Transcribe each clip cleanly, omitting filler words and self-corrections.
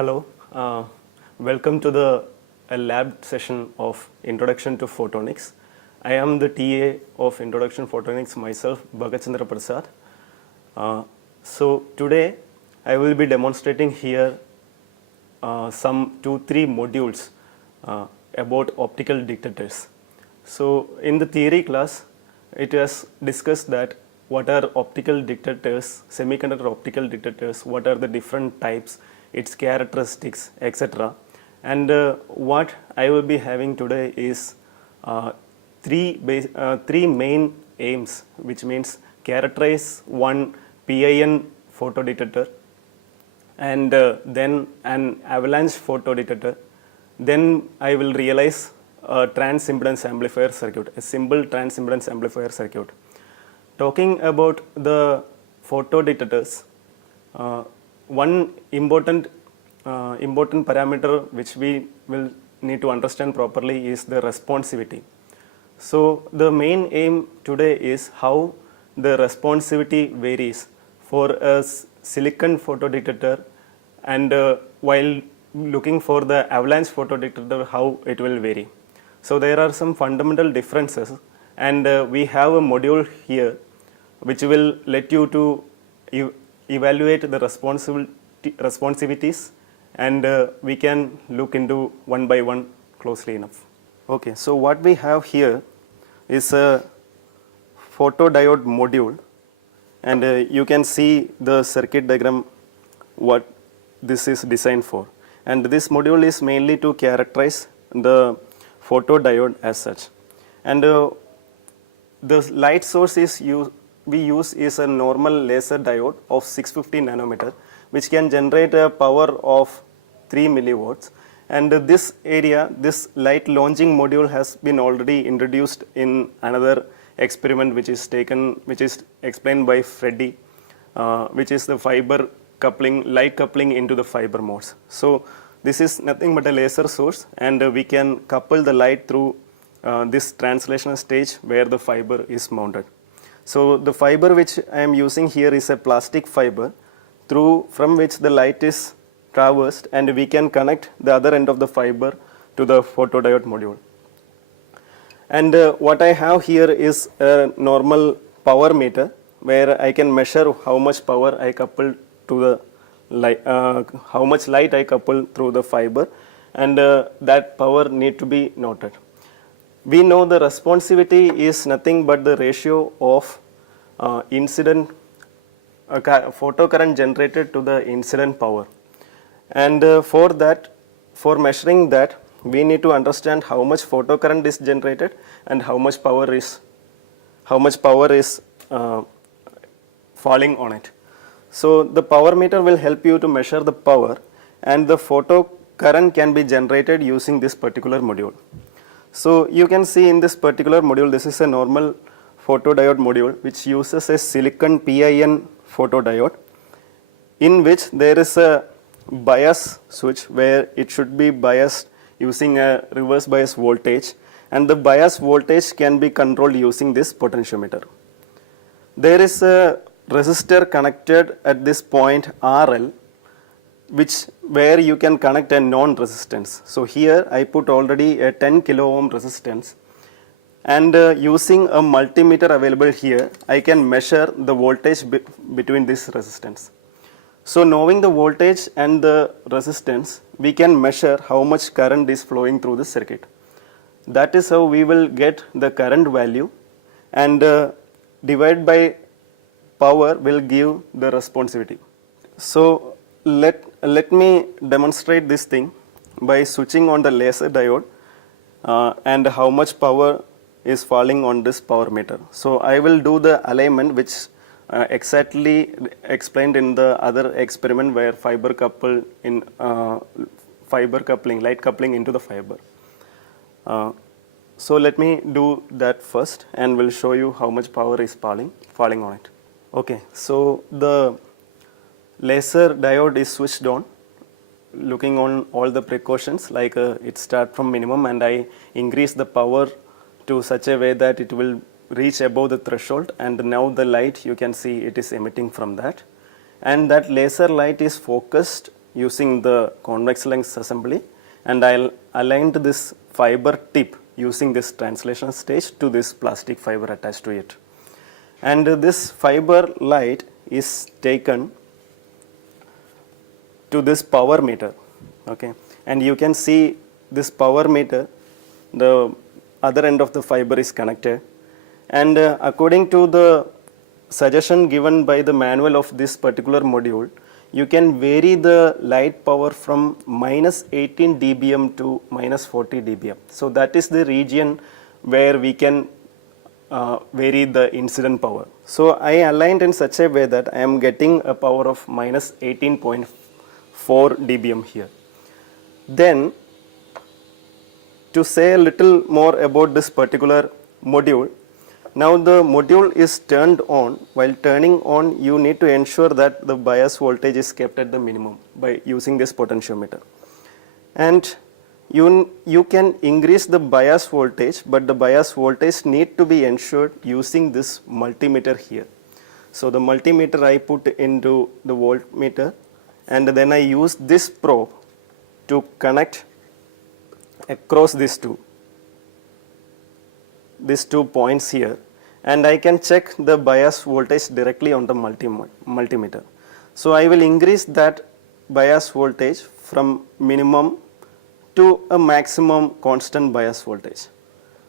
Hello, welcome to the lab session of Introduction to Photonics. I am the TA of Introduction to Photonics myself, Bhagachandra Prasad. So today I will be demonstrating here some 2-3 modules about optical detectors. So in the theory class, it was discussed that what are optical detectors, semiconductor optical detectors, what are the different types, its characteristics, etc. And what I will be having today is three main aims, which means characterize one PIN photodetector, and then an avalanche photodetector. Then I will realize a transimpedance amplifier circuit, a simple transimpedance amplifier circuit. Talking about the photodetectors, one important parameter which we will need to understand properly is the responsivity. So the main aim today is how the responsivity varies for a silicon photodetector, and while looking for the avalanche photodetector, how it will vary. So there are some fundamental differences, and we have a module here which will let you to evaluate the responsivities, and we can look into one by one closely enough. Okay, so what we have here is a photodiode module, and you can see the circuit diagram what this is designed for. And this module is mainly to characterize the photodiode as such. And the light source we use is a normal laser diode of 650 nanometer, which can generate a power of 3 milliwatts. And this area, this light launching module has been already introduced in another experiment which is explained by Freddy, which is the fiber coupling, light coupling into the fiber modes. So this is nothing but a laser source, and we can couple the light through this translational stage where the fiber is mounted. So the fiber which I am using here is a plastic fiber from which the light is traversed, and we can connect the other end of the fiber to the photodiode module. And what I have here is a normal power meter where I can measure how much power I couple to the light, how much light I couple through the fiber, and that power need to be noted. We know the responsivity is nothing but the ratio of incident photocurrent generated to the incident power. And for measuring that, we need to understand how much photocurrent is generated and how much power is falling on it. So the power meter will help you to measure the power, and the photocurrent can be generated using this particular module. So you can see in this particular module, this is a normal photodiode module which uses a silicon PIN photodiode, in which there is a bias switch where it should be biased using a reverse bias voltage, and the bias voltage can be controlled using this potentiometer. There is a resistor connected at this point RL, where you can connect a non-resistance. So here I put already a 10 kilo ohm resistance, and using a multimeter available here, I can measure the voltage between this resistance. So knowing the voltage and the resistance, we can measure how much current is flowing through the circuit. That is how we will get the current value, and divide by power will give the responsivity. So let me demonstrate this thing by switching on the laser diode and how much power is falling on this power meter. So I will do the alignment which exactly explained in the other experiment where light coupling into the fiber. So let me do that first, and will show you how much power is falling on it. Okay, so the laser diode is switched on, looking on all the precautions, like it start from minimum, and I increase the power to such a way that it will reach above the threshold, and now the light, you can see it is emitting from that, and that laser light is focused using the convex lens assembly, and I aligned this fiber tip using this translation stage to this plastic fiber attached to it. And this fiber light is taken to this power meter, okay, and you can see this power meter, the other end of the fiber is connected, and according to the suggestion given by the manual of this particular module, you can vary the light power from minus 18 dBm to minus 40 dBm. So that is the region where we can vary the incident power. So I aligned in such a way that I am getting a power of minus 18.4 dBm here. Then to say a little more about this particular module, now the module is turned on. While turning on, you need to ensure that the bias voltage is kept at the minimum by using this potentiometer. And you can increase the bias voltage, but the bias voltage need to be ensured using this multimeter here. So the multimeter I put into the voltmeter, and then I use this probe to connect across these two points here, and I can check the bias voltage directly on the multimeter. So I will increase that bias voltage from minimum to a maximum constant bias voltage.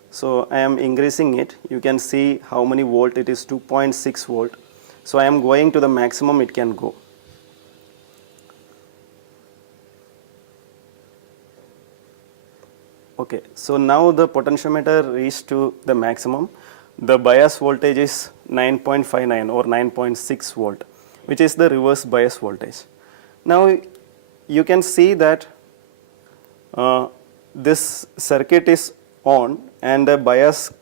So I am increasing it. You can see how many volt it is, 2.6 volt. So I am going to the maximum it can go. Okay, so now the potentiometer reached to the maximum. The bias voltage is 9.59 or 9.6 volt, which is the reverse bias voltage. Now you can see that this circuit is on and the bias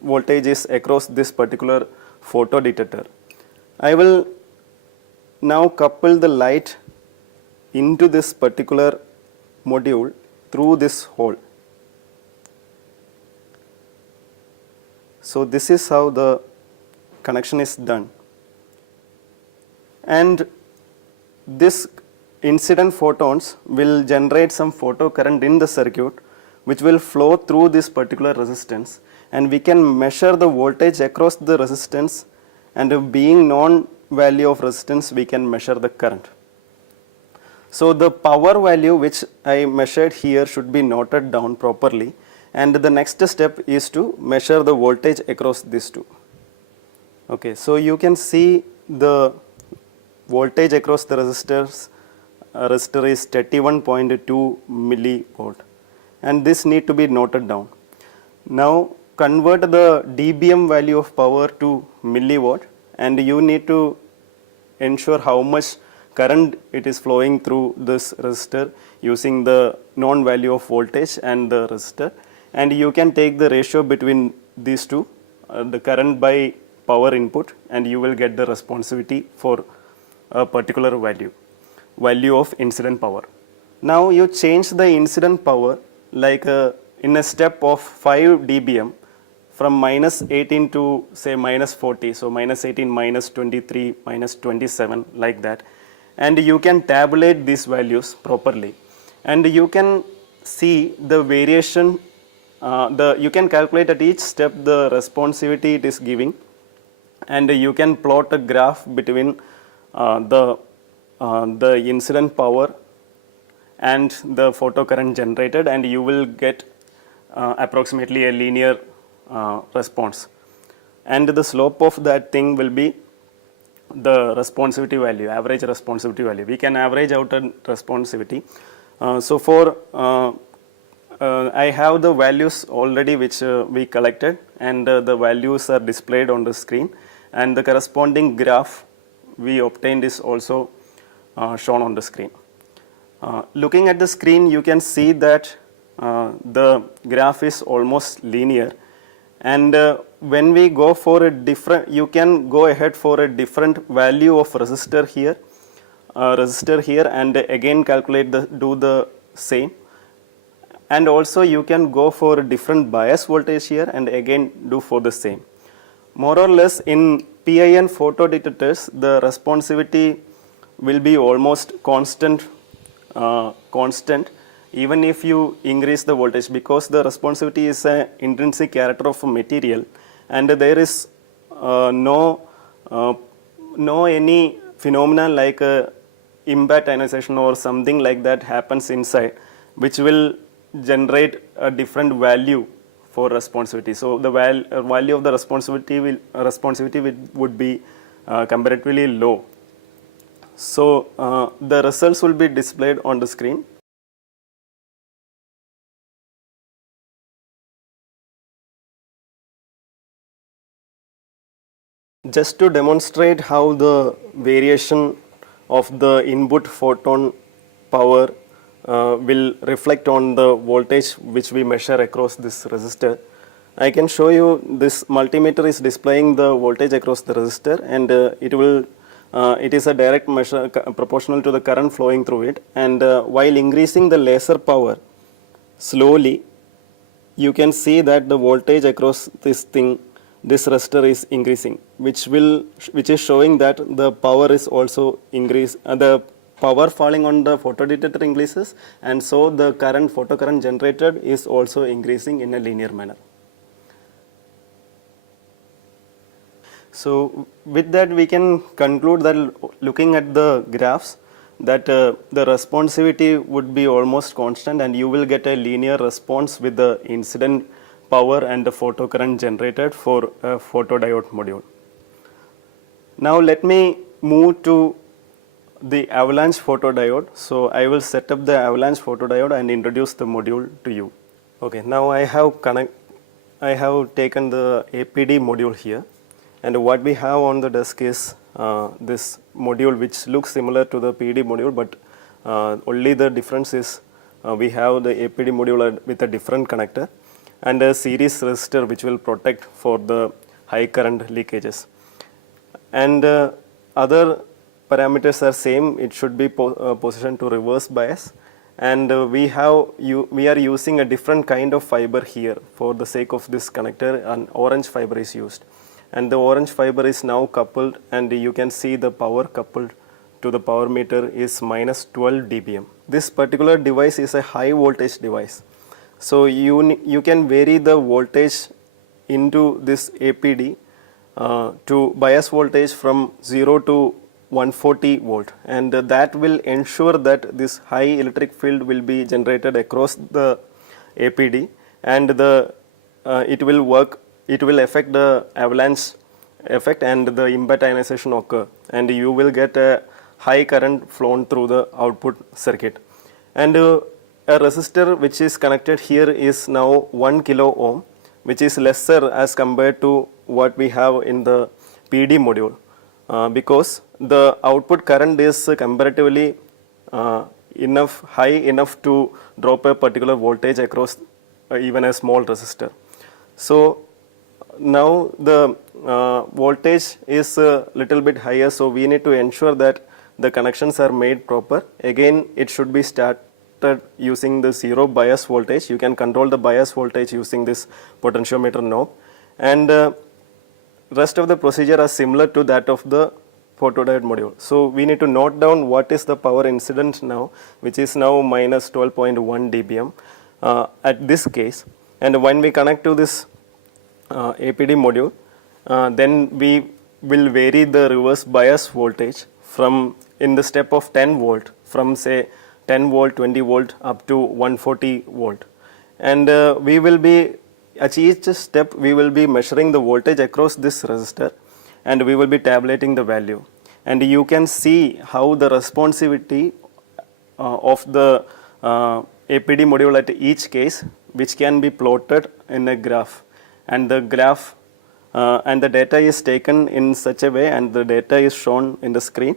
voltage is across this particular photodetector. I will now couple the light into this particular module through this hole. So this is how the connection is done. And this incident photons will generate some photocurrent in the circuit which will flow through this particular resistance, and we can measure the voltage across the resistance, and being known value of resistance we can measure the current. So the power value which I measured here should be noted down properly, and the next step is to measure the voltage across these two. Okay, so you can see the voltage across the resistor is 31.2 millivolt, and this need to be noted down. Now convert the dBm value of power to milliwatt, and you need to ensure how much current it is flowing through this resistor using the known value of voltage and the resistor, and you can take the ratio between these two, the current by power input, and you will get the responsivity for a particular value of incident power. Now you change the incident power like in a step of 5 dBm from minus 18 to say minus 40, so minus 18, minus 23, minus 27, like that, and you can tabulate these values properly, and you can see the variation. You can calculate at each step the responsivity it is giving, and you can plot a graph between the incident power and the photocurrent generated, and you will get approximately a linear response, and the slope of that thing will be the responsivity value, average responsivity value. We can average out a responsivity. So for I have the values already which we collected, and the values are displayed on the screen, and the corresponding graph we obtained is also shown on the screen. Looking at the screen, you can see that the graph is almost linear, and when we go for a different, you can go ahead for a different value of resistor here, and again calculate do the same. And also you can go for a different bias voltage here and again do for the same. More or less in PIN photodetectors, the responsivity will be almost constant constant even if you increase the voltage, because the responsivity is an intrinsic character of a material, and there is no any phenomenon like impact ionization or something like that happens inside, which will generate a different value for responsivity. So the value of the responsivity would be comparatively low. So the results will be displayed on the screen. Just to demonstrate how the variation of the input photon power will reflect on the voltage which we measure across this resistor, I can show you this multimeter is displaying the voltage across the resistor, and it is a direct measure proportional to the current flowing through it, and while increasing the laser power slowly, you can see that the voltage across this resistor is increasing, which is showing that the power is also increased. The power falling on the photodetector increases, and so the photocurrent generated is also increasing in a linear manner. So with that, we can conclude that looking at the graphs, that the responsivity would be almost constant, and you will get a linear response with the incident power and the photocurrent generated for a photodiode module. Now let me move to the avalanche photodiode. So I will set up the avalanche photodiode and introduce the module to you. Okay, now I have taken the APD module here, and what we have on the desk is this module, which looks similar to the PD module, but only the difference is we have the APD module with a different connector and a series resistor which will protect for the high current leakages. And other parameters are same. It should be positioned to reverse bias, and we are using a different kind of fiber here. For the sake of this connector, an orange fiber is used, and the orange fiber is now coupled, and you can see the power coupled to the power meter is minus 12 dBm. This particular device is a high voltage device. So you can vary the voltage into this APD to bias voltage from 0 to 140 volt, and that will ensure that this high electric field will be generated across the APD, and it will affect the avalanche effect and the impact ionization occur, and you will get a high current flown through the output circuit. And a resistor which is connected here is now 1 kilo ohm, which is lesser as compared to what we have in the PD module, because the output current is comparatively high enough to drop a particular voltage across even a small resistor. So now the voltage is a little bit higher, so we need to ensure that the connections are made proper. Again, it should be started using the zero bias voltage. You can control the bias voltage using this potentiometer knob, and rest of the procedure are similar to that of the photodiode module. So we need to note down what is the power incident now, which is now minus 12.1 dBm at this case. And when we connect to this APD module, then we will vary the reverse bias voltage from in the step of 10 volt from say 10 volt, 20 volt up to 140 volt. And we will be at each step we will be measuring the voltage across this resistor, and we will be tabulating the value. And you can see how the responsivity of the APD module at each case, which can be plotted in a graph, and the graph and the data is taken in such a way, and the data is shown in the screen,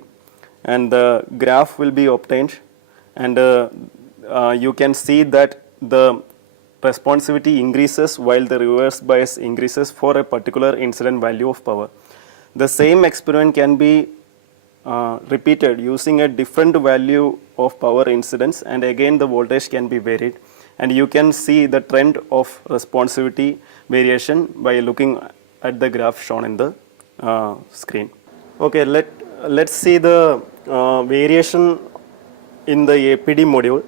and the graph will be obtained, and you can see that the responsivity increases while the reverse bias increases for a particular incident value of power. The same experiment can be repeated using a different value of power incidence, and again the voltage can be varied, and you can see the trend of responsivity variation by looking at the graph shown in the screen. Okay, let's see the variation in the APD module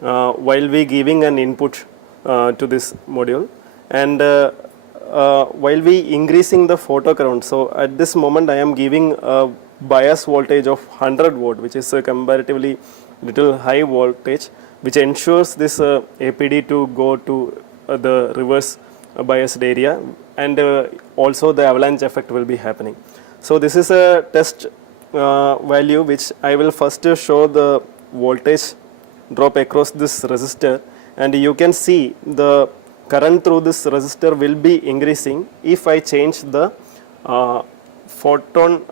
while we giving an input to this module, and while we increasing the photocurrent. So at this moment I am giving a bias voltage of 100 volt, which is a comparatively little high voltage, which ensures this APD to go to the reverse biased area, and also the avalanche effect will be happening. So this is a test value which I will first show the voltage drop across this resistor, and you can see the current through this resistor will be increasing if I change the photon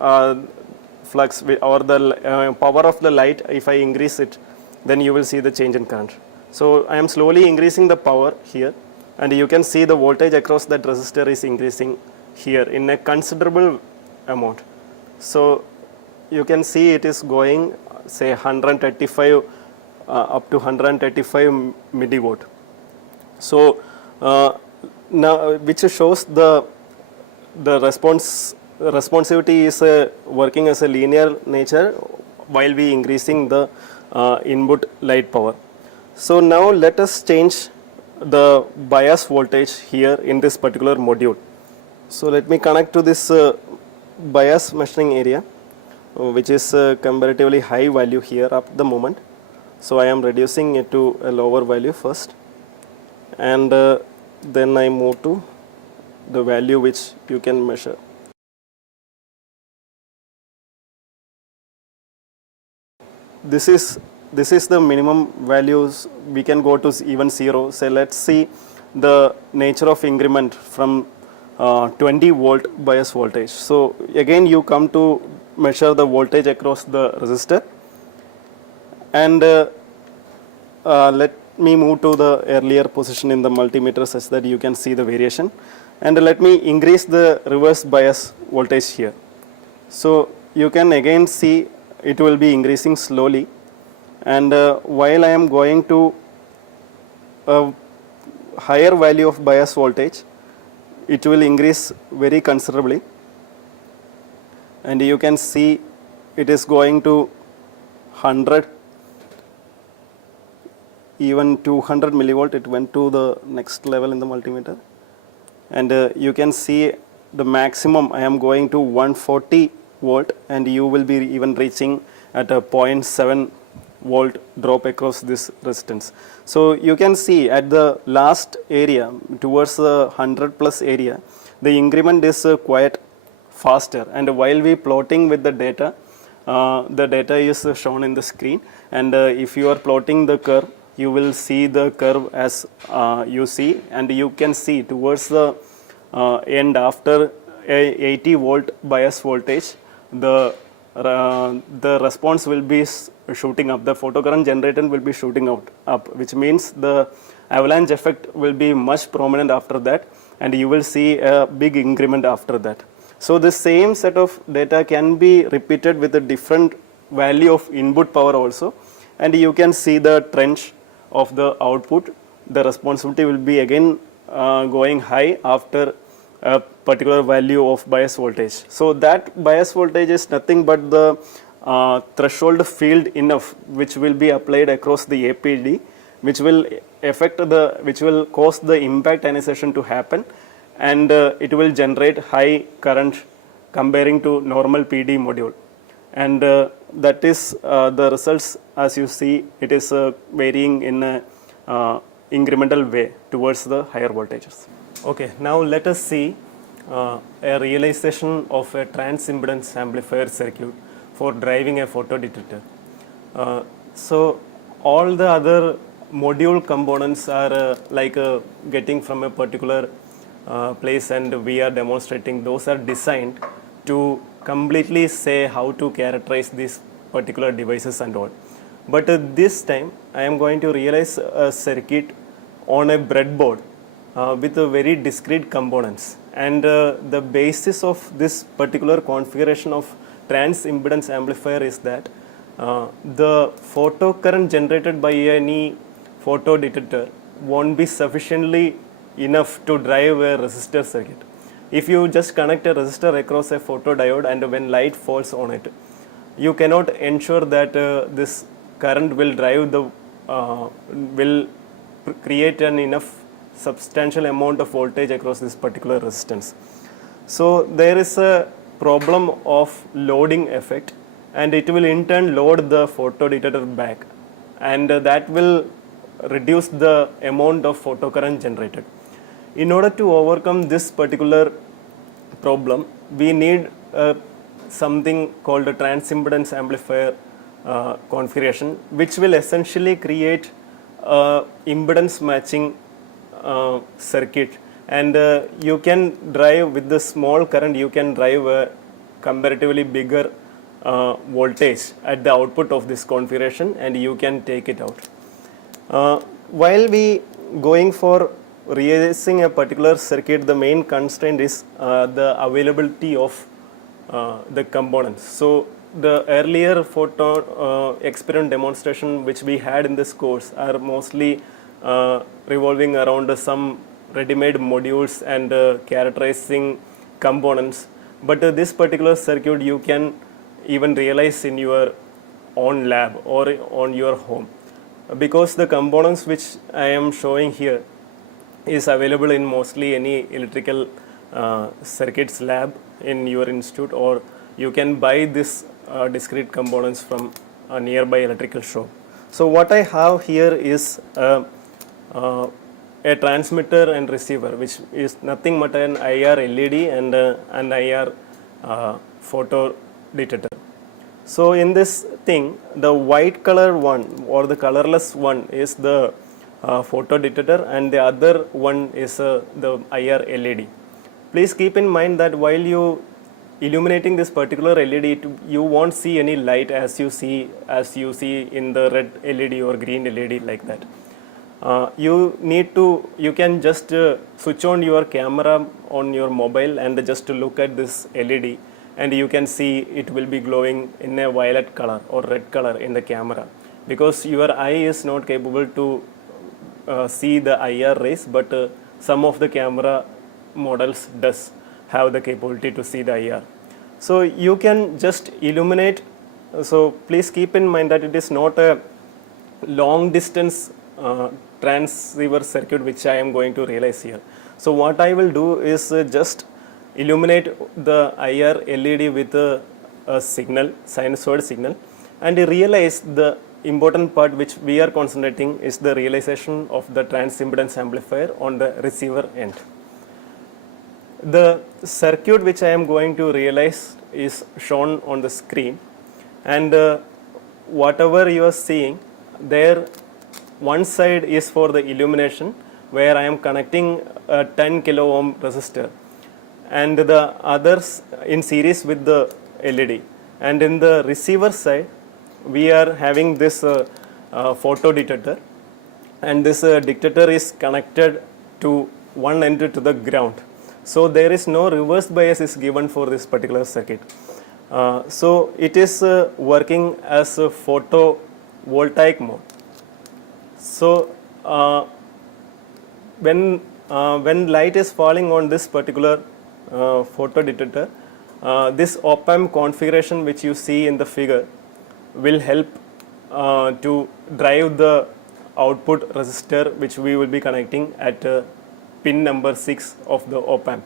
flux or the power of the light. If I increase it, then you will see the change in current. So I am slowly increasing the power here, and you can see the voltage across that resistor is increasing here in a considerable amount. So you can see it is going say 135 up to 135 milliwatt. So now which shows the responsivity is working as a linear nature while we increasing the input light power. So now let us change the bias voltage here in this particular module. So let me connect to this bias measuring area, which is comparatively high value here at the moment. So I am reducing it to a lower value first, and then I move to the value which you can measure. This is the minimum values. We can go to even 0. So let's see the nature of increment from 20 volt bias voltage. So again you come to measure the voltage across the resistor, and let me move to the earlier position in the multimeter such that you can see the variation, and let me increase the reverse bias voltage here. So you can again see it will be increasing slowly, and while I am going to a higher value of bias voltage, it will increase very considerably, and you can see it is going to 100, even 200 millivolt. It went to the next level in the multimeter, and you can see the maximum I am going to 140 volt, and you will be even reaching at a 0.7 volt drop across this resistance. So you can see at the last area towards the 100 plus area, the increment is quite faster, and while we plotting with the data is shown in the screen, and if you are plotting the curve, you will see the curve as you see, and you can see towards the end after 80 volt bias voltage, the response will be shooting up, the photocurrent generated will be shooting up, which means the avalanche effect will be much prominent after that, and you will see a big increment after that. So the same set of data can be repeated with a different value of input power also, and you can see the trend of the output. The responsivity will be again going high after a particular value of bias voltage. So that bias voltage is nothing but the threshold field enough which will be applied across the APD, which will cause the impact ionization to happen, and it will generate high current comparing to normal PD module, and that is the results. As you see, it is varying in a incremental way towards the higher voltages. Okay, now let us see a realization of a transimpedance amplifier circuit for driving a photodetector. So all the other module components are getting from a particular place, and we are demonstrating. Those are designed to completely say how to characterize these particular devices and all. But this time I am going to realize a circuit on a breadboard with a very discrete components, and the basis of this particular configuration of transimpedance amplifier is that the photocurrent generated by any photodetector won't be sufficiently enough to drive a resistor circuit. If you just connect a resistor across a photodiode and when light falls on it, you cannot ensure that this current will drive the will create an enough substantial amount of voltage across this particular resistance. So there is a problem of loading effect, and it will in turn load the photodetector back, and that will reduce the amount of photocurrent generated. In order to overcome this particular problem, we need something called a transimpedance amplifier configuration, which will essentially create impedance matching circuit, and you can drive with the small current, you can drive a comparatively bigger voltage at the output of this configuration, and you can take it out. While we going for realizing a particular circuit, the main constraint is the availability of the components. So the earlier photo experiment demonstration which we had in this course are mostly revolving around some ready-made modules and characterizing components, but this particular circuit you can even realize in your own lab or on your home, because the components which I am showing here is available in mostly any electrical circuits lab in your institute, or you can buy this discrete components from a nearby electrical shop. So what I have here is a transmitter and receiver, which is nothing but an IR LED and an IR photo detector. So in this thing, the white color one or the colorless one is the photo detector, and the other one is the IR LED. Please keep in mind that while you illuminating this particular LED, you won't see any light as you see in the red LED or green LED like that. You can just switch on your camera on your mobile and just look at this LED, and you can see it will be glowing in a violet color or red color in the camera, because your eye is not capable to see the IR rays, but some of the camera models does have the capability to see the IR. So you can just illuminate. So please keep in mind that it is not a long distance transceiver circuit which I am going to realize here. So what I will do is just illuminate the IR LED with a signal, sinusoid signal, and realize the important part which we are concentrating is the realization of the transimpedance amplifier on the receiver end. The circuit which I am going to realize is shown on the screen, and whatever you are seeing there, one side is for the illumination, where I am connecting a 10 kilo ohm resistor, and the others in series with the LED. And in the receiver side, we are having this photo detector, and this detector is connected to one end to the ground. So there is no reverse bias is given for this particular circuit. So it is working as a photovoltaic mode. So when light is falling on this particular photo detector, this op-amp configuration which you see in the figure will help to drive the output resistor which we will be connecting at pin number 6 of the op-amp.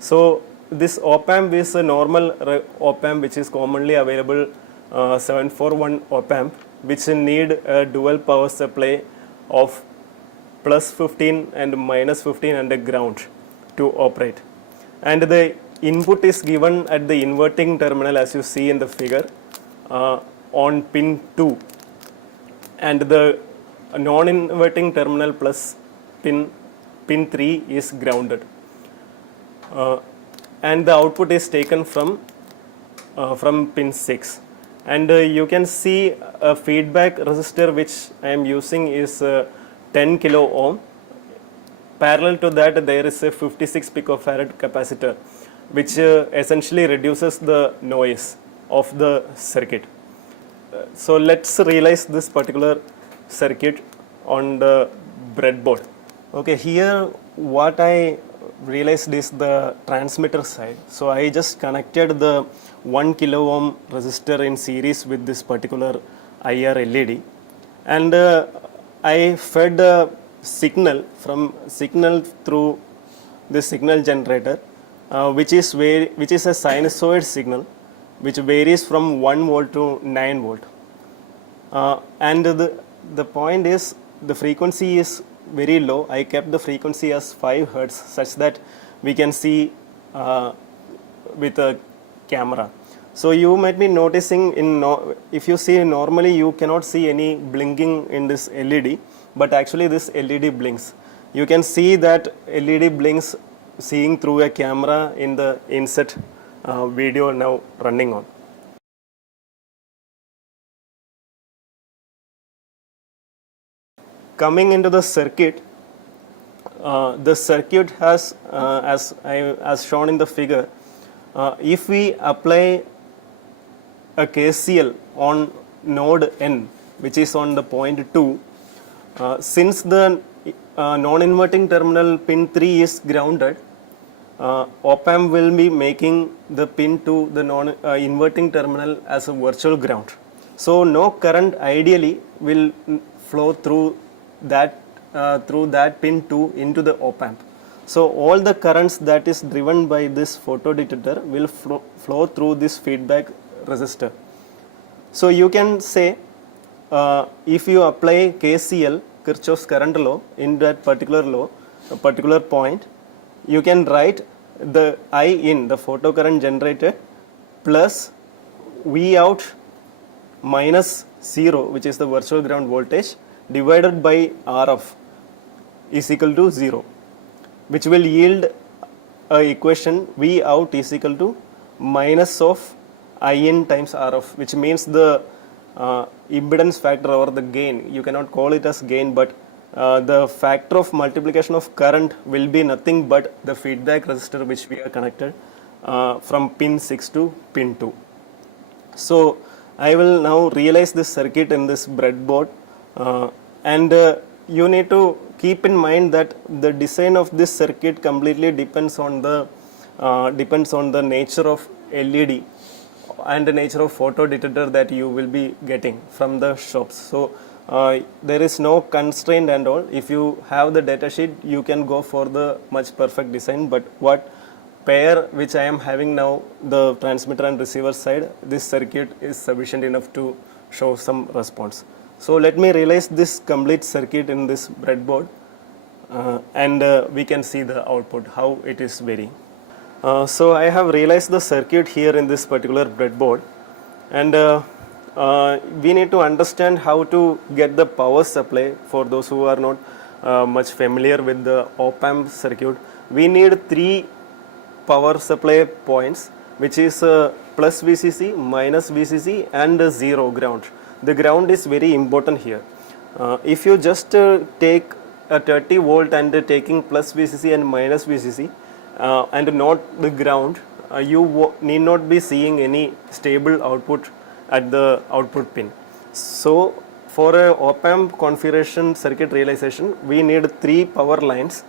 So this op-amp is a normal op-amp which is commonly available 741 op-amp, which need a dual power supply of plus 15 and minus 15 and a ground to operate. And the input is given at the inverting terminal as you see in the figure on pin 2, and the non-inverting terminal plus pin 3 is grounded, and the output is taken from pin 6. And you can see a feedback resistor which I am using is 10 kilo ohm. Parallel to that, there is a 56 picofarad capacitor which essentially reduces the noise of the circuit. So let's realize this particular circuit on the breadboard. Okay, here what I realized is the transmitter side. So I just connected the 1 kilo ohm resistor in series with this particular IR LED, and I fed signal through the signal generator, which is a sinusoid signal, which varies from 1 volt to 9 volt. And the point is, the frequency is very low. I kept the frequency as 5 hertz such that we can see with a camera. So you might be noticing if you see, normally you cannot see any blinking in this LED, but actually this LED blinks. You can see that LED blinks seeing through a camera in the inset video now running on. Coming into the circuit has, as shown in the figure, if we apply a KCL on node N, which is on the point 2, since the non-inverting terminal pin 3 is grounded, op-amp will be making the pin to the non-inverting terminal as a virtual ground. So no current ideally will flow through that pin 2 into the op-amp. So all the currents that is driven by this photodetector will flow through this feedback resistor. So you can say, if you apply KCL, Kirchhoff's current law, in that particular point, you can write the I in, the photocurrent generated, plus V out minus 0, which is the virtual ground voltage, divided by RF is equal to 0, which will yield a equation V out is equal to minus of In times RF, which means the impedance factor or the gain. You cannot call it as gain, but the factor of multiplication of current will be nothing but the feedback resistor which we are connected from pin 6 to pin 2. So I will now realize this circuit in this breadboard, and you need to keep in mind that the design of this circuit completely depends on the nature of LED and the nature of photodetector that you will be getting from the shops. So there is no constraint and all. If you have the data sheet, you can go for the much perfect design, but what pair which I am having now, the transmitter and receiver side, this circuit is sufficient enough to show some response. So let me realize this complete circuit in this breadboard, and we can see the output, how it is varying. So I have realized the circuit here in this particular breadboard, and we need to understand how to get the power supply. For those who are not much familiar with the op-amp circuit, we need 3 power supply points, which is plus VCC, minus VCC, and 0 ground. The ground is very important here. If you just take a 30 volt and taking plus VCC and minus VCC, and not the ground, you need not be seeing any stable output at the output pin. So for a op-amp configuration circuit realization, we need 3 power lines,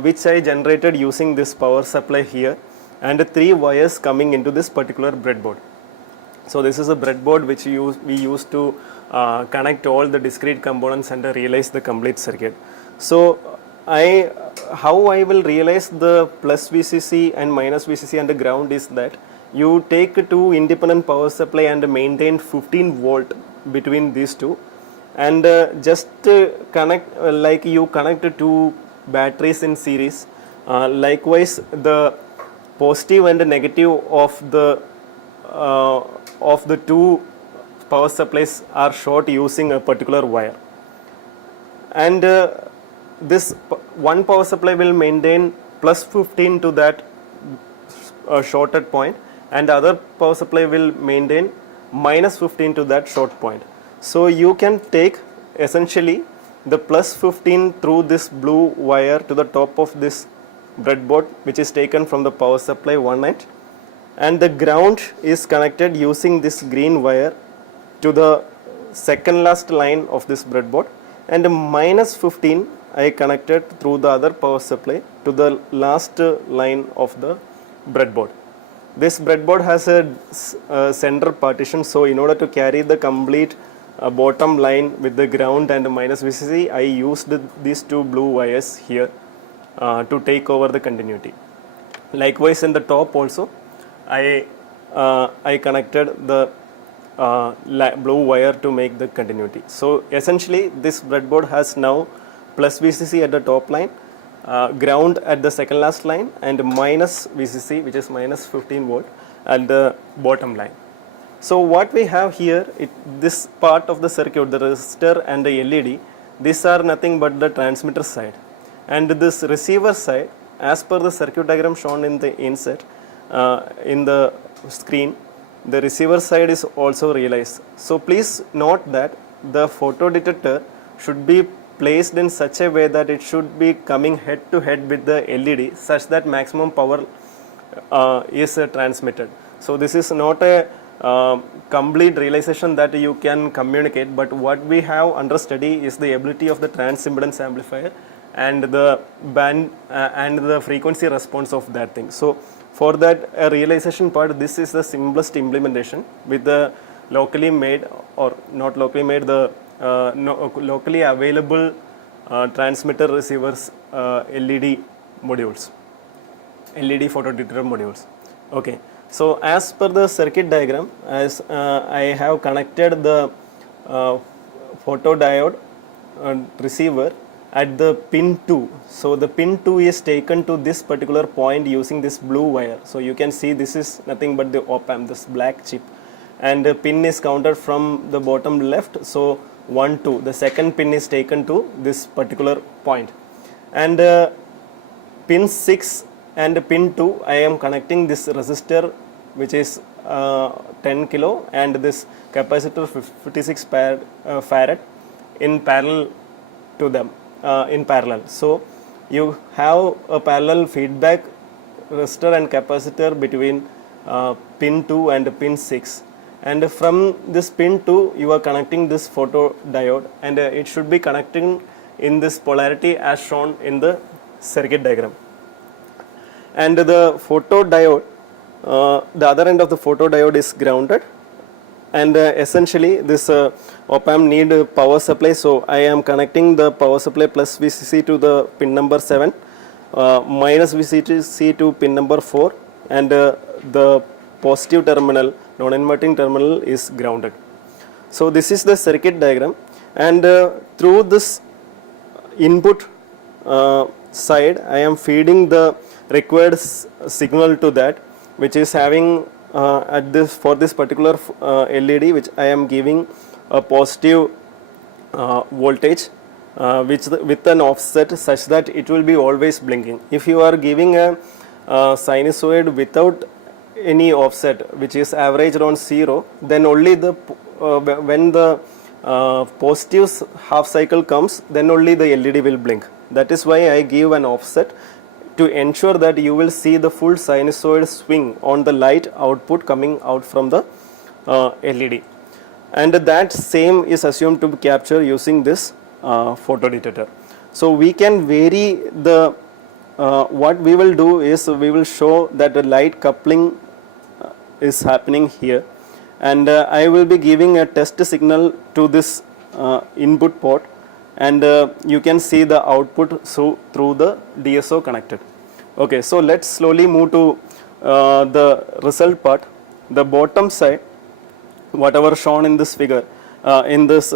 which I generated using this power supply here, and 3 wires coming into this particular breadboard. So this is a breadboard which we use to connect all the discrete components and realize the complete circuit. So how I will realize the plus VCC and minus VCC and the ground is that you take 2 independent power supply and maintain 15 volt between these 2, and just connect like you connect 2 batteries in series. Likewise, the positive and the negative of the 2 power supplies are short using a particular wire, and this one power supply will maintain plus 15 to that shorted point, and the other power supply will maintain minus 15 to that short point. So you can take essentially the plus 15 through this blue wire to the top of this breadboard, which is taken from the power supply one end, and the ground is connected using this green wire to the second last line of this breadboard, and the minus 15 I connected through the other power supply to the last line of the breadboard. This breadboard has a center partition, so in order to carry the complete bottom line with the ground and minus VCC, I used these two blue wires here to take over the continuity. Likewise in the top also, I connected the blue wire to make the continuity. So essentially this breadboard has now plus VCC at the top line, ground at the second last line, and minus VCC, which is minus 15 volt at the bottom line. So what we have here, this part of the circuit, the resistor and the LED, these are nothing but the transmitter side, and this receiver side, as per the circuit diagram shown in the inset in the screen, the receiver side is also realized. So please note that the photodetector should be placed in such a way that it should be coming head to head with the LED, such that maximum power is transmitted. So this is not a complete realization that you can communicate, but what we have under study is the ability of the transimpedance amplifier and the band and the frequency response of that thing. So for that realization part, this is the simplest implementation with the locally made, or not locally made, the locally available transmitter receivers LED modules, LED photodetector modules. Okay, so as per the circuit diagram, as I have connected the photodiode receiver at the pin 2. So the pin 2 is taken to this particular point using this blue wire. So you can see this is nothing but the op-amp, this black chip, and the pin is counted from the bottom left. So 1, 2, the second pin is taken to this particular point, and pin 6 and pin 2, I am connecting this resistor which is 10 kilo and this capacitor 56 farad in parallel to them, in parallel. So you have a parallel feedback resistor and capacitor between pin 2 and pin 6, and from this pin 2 you are connecting this photodiode, and it should be connecting in this polarity as shown in the circuit diagram. And the photodiode, the other end of the photodiode is grounded, and essentially this op-amp need power supply. So I am connecting the power supply plus VCC to the pin number 7, minus VCC to pin number 4, and the positive terminal, non-inverting terminal, is grounded. So this is the circuit diagram, and through this input side I am feeding the required signal to that, which is having at this, for this particular LED, which I am giving a positive voltage with an offset such that it will be always blinking. If you are giving a sinusoid without any offset, which is averaged on 0, then only the when the positive half cycle comes, then only the LED will blink. That is why I give an offset, to ensure that you will see the full sinusoid swing on the light output coming out from the LED, and that same is assumed to be captured using this photodetector. So we can vary the what we will do is we will show that the light coupling is happening here, and I will be giving a test signal to this input port, and you can see the output through the DSO connected. Okay, so let's slowly move to the result part. The bottom side, whatever shown in this figure, in this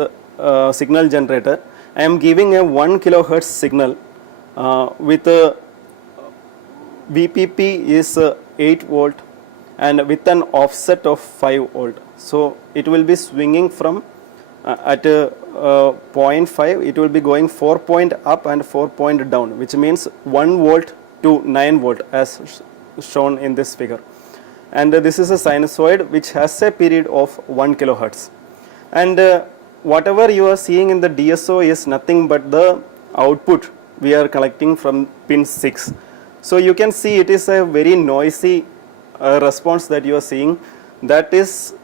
signal generator, I am giving a 1 kilohertz signal with a VPP is 8 volt and with an offset of 5 volt. So it will be swinging from at 0.5, it will be going 4 point up and 4 point down, which means 1 volt to 9 volt as shown in this figure. And this is a sinusoid which has a period of 1 kilohertz. And whatever you are seeing in the DSO is nothing but the output we are collecting from pin 6. So you can see it is a very noisy response that you are seeing. That is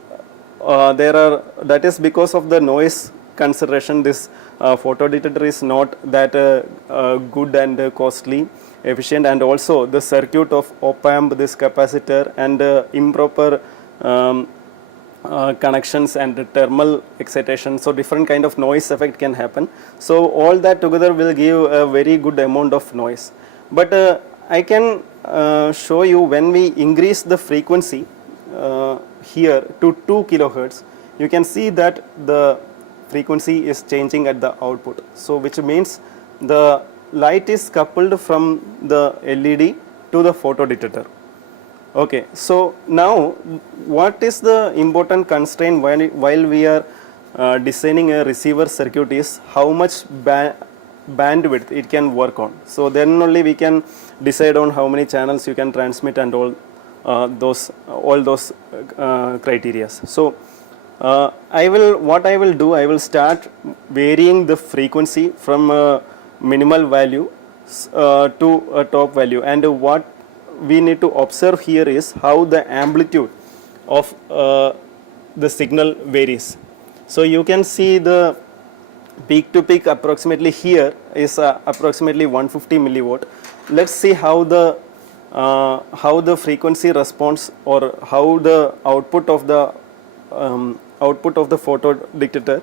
that is because of the noise consideration. This photodetector is not that good and costly, efficient, and also the circuit of op-amp, this capacitor, and improper connections and the thermal excitation, so different kind of noise effect can happen. So all that together will give a very good amount of noise. But I can show you when we increase the frequency here to 2 kilohertz, you can see that the frequency is changing at the output. So which means the light is coupled from the LED to the photodetector. Okay, so now what is the important constraint while we are designing a receiver circuit is how much bandwidth it can work on. So then only we can decide on how many channels you can transmit and all those criteria. So I will start varying the frequency from a minimal value to a top value, and what we need to observe here is how the amplitude of the signal varies. So you can see the peak to peak approximately here is approximately 150 milliwatt. Let's see how the frequency response or how the output of the photodetector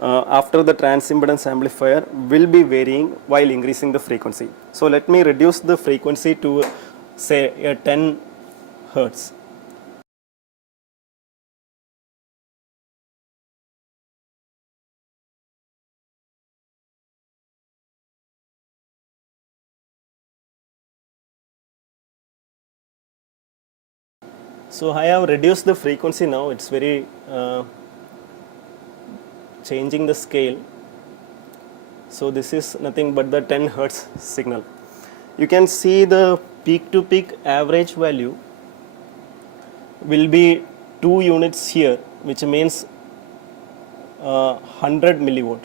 after the transimpedance amplifier will be varying while increasing the frequency. So let me reduce the frequency to say a 10 hertz. So I have reduced the frequency now, it's very changing the scale. So this is nothing but the 10 hertz signal. You can see the peak to peak average value will be 2 units here, which means 100 milliwatt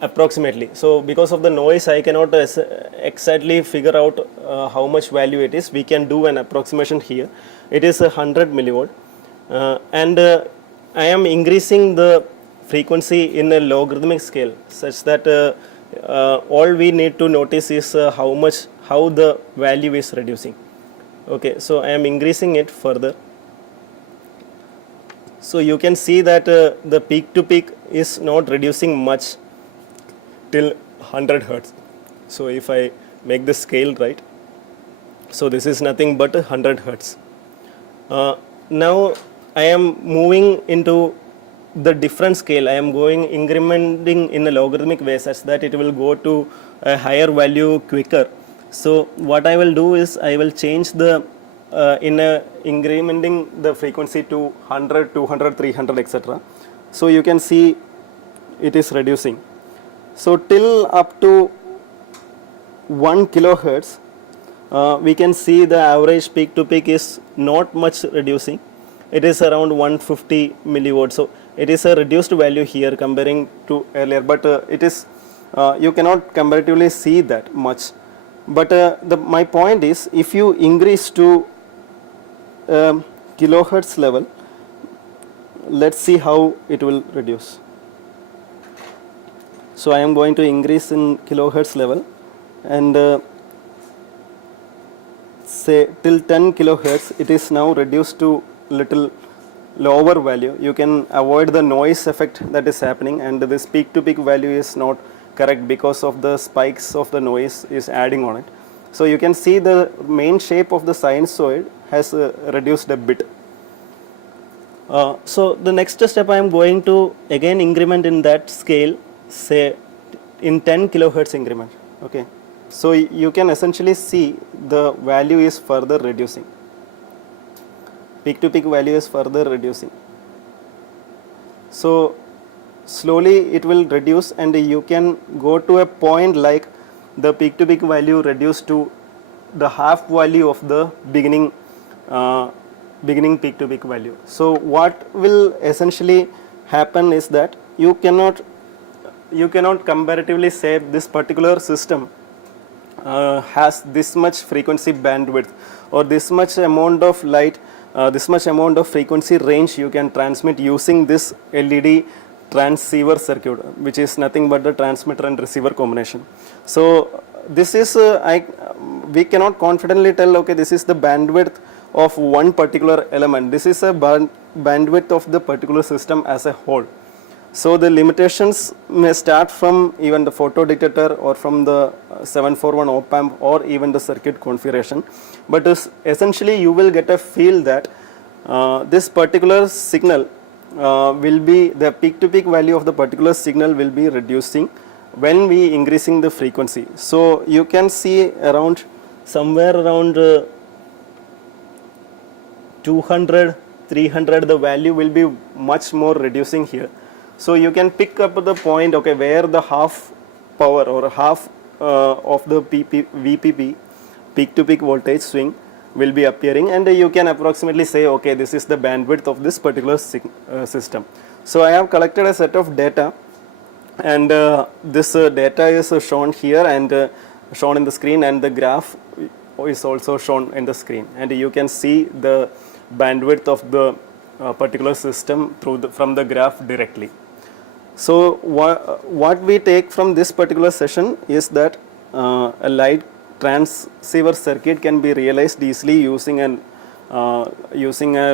approximately. So because of the noise I cannot exactly figure out how much value it is. We can do an approximation here. It is 100 milliwatt and I am increasing the frequency in a logarithmic scale such that all we need to notice is how the value is reducing. Okay, so I am increasing it further. So you can see that the peak to peak is not reducing much till 100 hertz. So if I make the scale right, so this is nothing but 100 hertz. Now I am moving into the different scale. I am going incrementing in a logarithmic way such that it will go to a higher value quicker. So what I will do is I will change the incrementing the frequency to 100, 200, 300, etc. So you can see it is reducing. So till up to 1 kilohertz, we can see the average peak to peak is not much reducing. It is around 150 milliwatt. So it is a reduced value here comparing to earlier, but it is you cannot comparatively see that much. But my point is, if you increase to kilohertz level, let's see how it will reduce. So I am going to increase in kilohertz level and say till 10 kilohertz, it is now reduced to little lower value. You can avoid the noise effect that is happening, and this peak to peak value is not correct because of the spikes of the noise is adding on it. So you can see the main shape of the sinusoid has reduced a bit. So the next step I am going to again increment in that scale, say in 10 kilohertz increment. Okay, so you can essentially see the value is further reducing. Peak to peak value is further reducing. So slowly it will reduce, and you can go to a point like the peak to peak value reduced to the half value of the beginning peak to peak value. So what will essentially happen is that you cannot comparatively say this particular system has this much frequency bandwidth or this much amount of light, this much amount of frequency range you can transmit using this LED transceiver circuit, which is nothing but the transmitter and receiver combination. So this is we cannot confidently tell, okay, this is the bandwidth of one particular element. This is a bandwidth of the particular system as a whole. So the limitations may start from even the photo detector or from the 741 op amp or even the circuit configuration. But essentially you will get a feel that this particular signal will be, the peak to peak value of the particular signal will be reducing when we increasing the frequency. So you can see around somewhere around 200, 300, the value will be much more reducing here. So you can pick up the point, okay, where the half power or half of the VPP, peak to peak voltage swing, will be appearing, and you can approximately say, okay, this is the bandwidth of this particular system. So I have collected a set of data, and this data is shown here and shown in the screen, and the graph is also shown in the screen, and you can see the bandwidth of the particular system from the graph directly. So what we take from this particular session is that a light transceiver circuit can be realized easily using a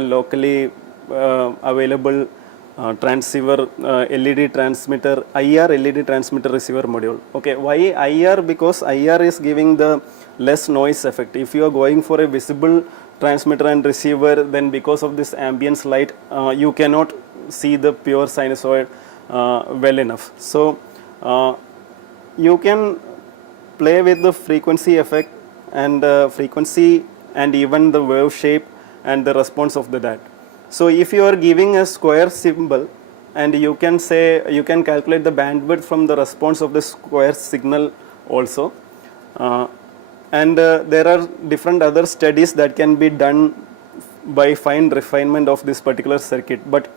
locally available transceiver LED transmitter, IR LED transmitter receiver module. Okay, why IR? Because IR is giving the less noise effect. If you are going for a visible transmitter and receiver, then because of this ambience light, you cannot see the pure sinusoid well enough. So you can play with the frequency effect and frequency and even the wave shape and the response of that. So if you are giving a square symbol, and you can say, you can calculate the bandwidth from the response of the square signal also. And there are different other studies that can be done by fine refinement of this particular circuit. But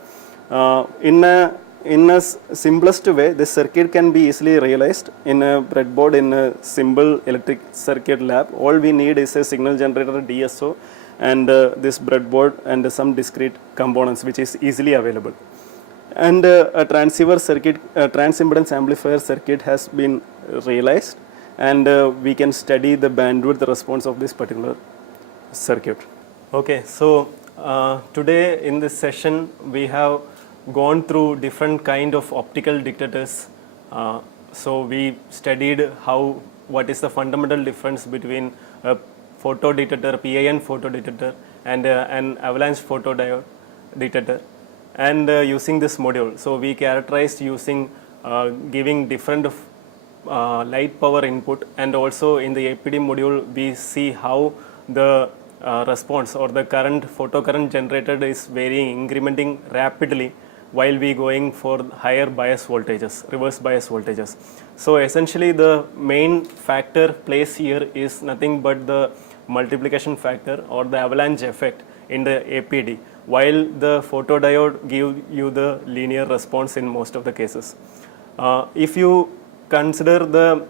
in a simplest way, this circuit can be easily realized in a breadboard in a simple electric circuit lab. All we need is a signal generator, DSO, and this breadboard and some discrete components which is easily available. And a transceiver circuit, a transimpedance amplifier circuit has been realized, and we can study the bandwidth response of this particular circuit. Okay, so today in this session we have gone through different kind of optical detectors. So we studied what is the fundamental difference between a photodetector, PIN photodetector, and an avalanche photodiode detector, and using this module. So we characterized using giving different light power input, and also in the APD module we see how the response or the current photocurrent generated is varying, incrementing rapidly while we going for higher bias voltages, reverse bias voltages. So essentially the main factor placed here is nothing but the multiplication factor or the avalanche effect in the APD, while the photodiode give you the linear response in most of the cases. If you consider the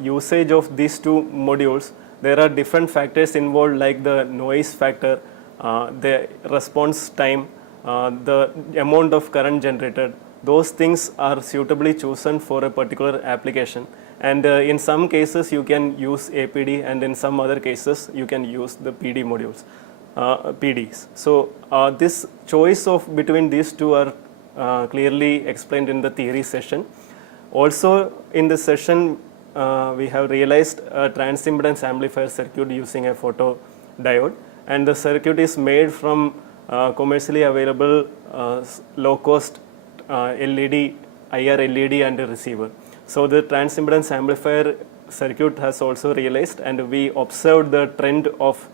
usage of these two modules, there are different factors involved, like the noise factor, the response time, the amount of current generated. Those things are suitably chosen for a particular application, and in some cases you can use APD, and in some other cases you can use the PD modules, PDs. So this choice of between these two are clearly explained in the theory session. Also in this session we have realized a transimpedance amplifier circuit using a photodiode, and the circuit is made from commercially available low cost LED, IR LED and a receiver. So the transimpedance amplifier circuit has also realized, and we observed the trend of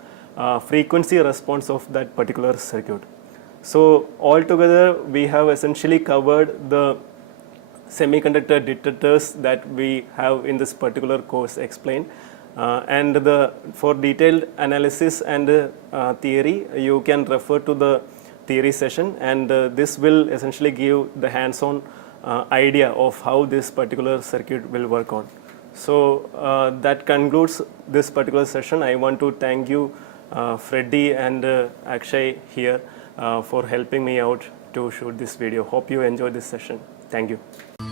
frequency response of that particular circuit. So altogether we have essentially covered the semiconductor detectors that we have in this particular course explained, and for detailed analysis and theory you can refer to the theory session, and this will essentially give the hands-on idea of how this particular circuit will work on. So that concludes this particular session. I want to thank you Freddy and Akshay here for helping me out to shoot this video. Hope you enjoyed this session. Thank you.